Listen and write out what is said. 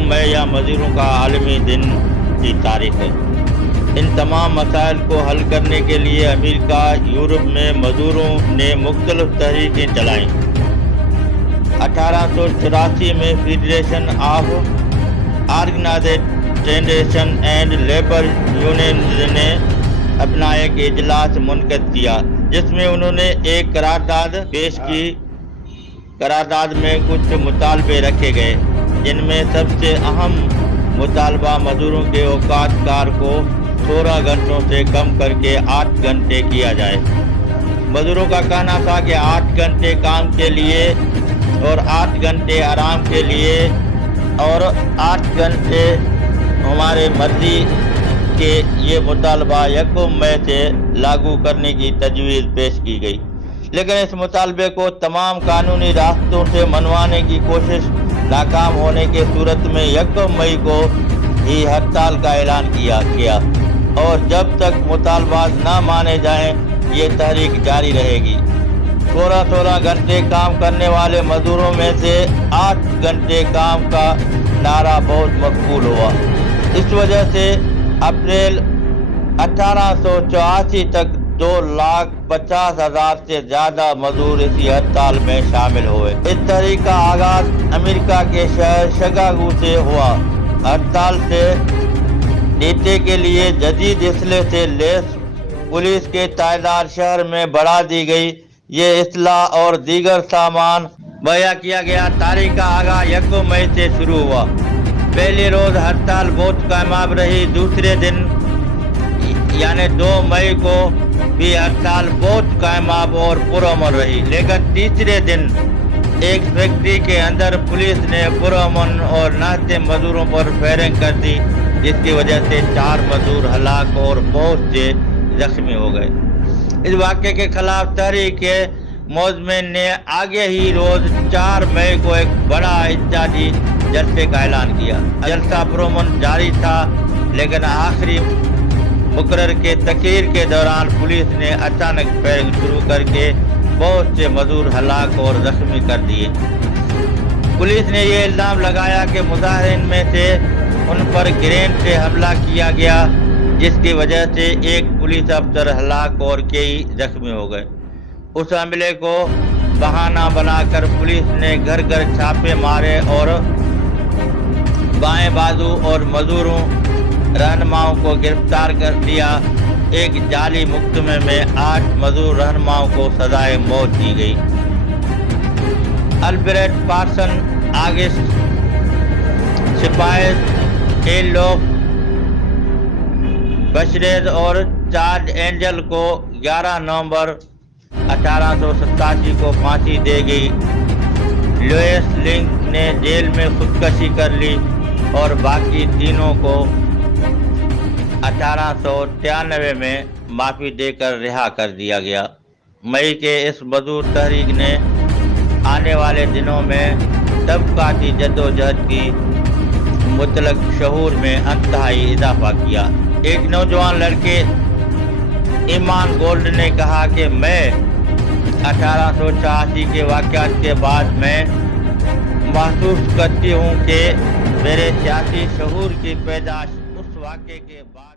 یکم مئی یا مزدوروں کا عالمی دن کی تاریخ ہے۔ ان تمام مسائل کو حل کرنے کے لیے امریکہ یورپ میں مزدوروں نے مختلف تحریکیں چلائیں۔ 1884 میں federation of organised trades and labour unions نے اپنا ایک اجلاس منعقد کیا، جس میں انہوں نے ایک قرارداد پیش کی۔ قرارداد میں کچھ مطالبے رکھے گئے، جن میں سب سے اہم مطالبہ مزدوروں کے اوقات کار کو 16 گھنٹوں سے کم کر کے 8 گھنٹے کیا جائے۔ مزدوروں کا کہنا تھا کہ 8 گھنٹے کام کے لیے اور 8 گھنٹے آرام کے لیے اور 8 گھنٹے ہمارے مرضی کے یہ مطالبہ یکم مئی سے لاگو کرنے کی تجویز پیش کی گئی، لیکن اس مطالبے کو تمام قانونی راستوں سے منوانے کی کوشش ناکام ہونے کے صورت میں یکم مئی کو ہی ہڑتال کا اعلان کیا گیا، اور جب تک مطالبات نہ مانے جائیں یہ تحریک جاری رہے گی۔ 16 گھنٹے کام کرنے والے مزدوروں میں سے 8 گھنٹے کام کا نعرہ بہت مقبول ہوا۔ اس وجہ سے اپریل 1884 تک 2,50,000 سے زیادہ مزدور اسی ہڑتال میں شامل ہوئے۔ اس تحریک کا آغاز امریکہ کے شہر شکاگو سے ہوا۔ ہڑتال سے نمٹنے کے لیے جدید اسلحے سے لیس پولیس کی تعداد شہر میں بڑھا دی گئی۔ یہ اسلحہ اور دیگر سامان مہیا کیا گیا۔ تاریخ کا آغاز یکم مئی سے شروع ہوا۔ پہلے روز ہڑتال بہت کامیاب رہی۔ دوسرے دن یعنی 2 مئی کو بھی ہڑتال بہت کامیاب اور پرامن رہی، لیکن تیسرے دن ایک فیکٹری کے اندر پولیس نے پرامن اور نہتے مزدوروں پر فائرنگ کر دی، جس کی وجہ سے 4 مزدور ہلاک اور بہت سے زخمی ہو گئے۔ اس واقعے کے خلاف تحریک مزدورین نے آگے ہی روز 4 مئی کو ایک بڑا احتجاجی جلسے کا اعلان کیا۔ جلسہ پرامن جاری تھا، لیکن آخری مقرر کے تقریر کے دوران پولیس نے اچانک فائرنگ شروع کر کے بہت سے مزدور ہلاک اور زخمی کر دیے۔ پولیس نے یہ الزام لگایا کہ مظاہرین میں سے ان پر گرینیڈ سے حملہ کیا گیا، جس کی وجہ سے ایک پولیس افسر ہلاک اور کئی زخمی ہو گئے۔ اس حملے کو بہانہ بنا کر پولیس نے گھر گھر چھاپے مارے اور بائیں بازو اور مزدوروں رہنماؤں کو گرفتار کر لیا۔ ایک جعلی مقدمے میں 8 مزدور رہنماؤں کو سزائے موت دی گئی۔ البرٹ پارسن، آگسٹ سپائس، ایلوف بشریز اور چارج اینجل کو 11 نومبر 1887 کو پھانسی دے گئی۔ لوئس لنگ نے جیل میں خودکشی کر لی اور باقی تینوں کو 1893 میں معافی دے کر رہا کر دیا گیا۔ مئی کے اس مزدور تحریک نے آنے والے دنوں میں طبقاتی جدوجہد کی مطلق شعور میں انتہائی اضافہ کیا۔ ایک نوجوان لڑکے ایمان گولڈ نے کہا کہ میں 1886 کے واقعات کے بعد میں محسوس کرتی ہوں کہ میرے سیاسی شعور کی پیدائش اس واقعے کے بعد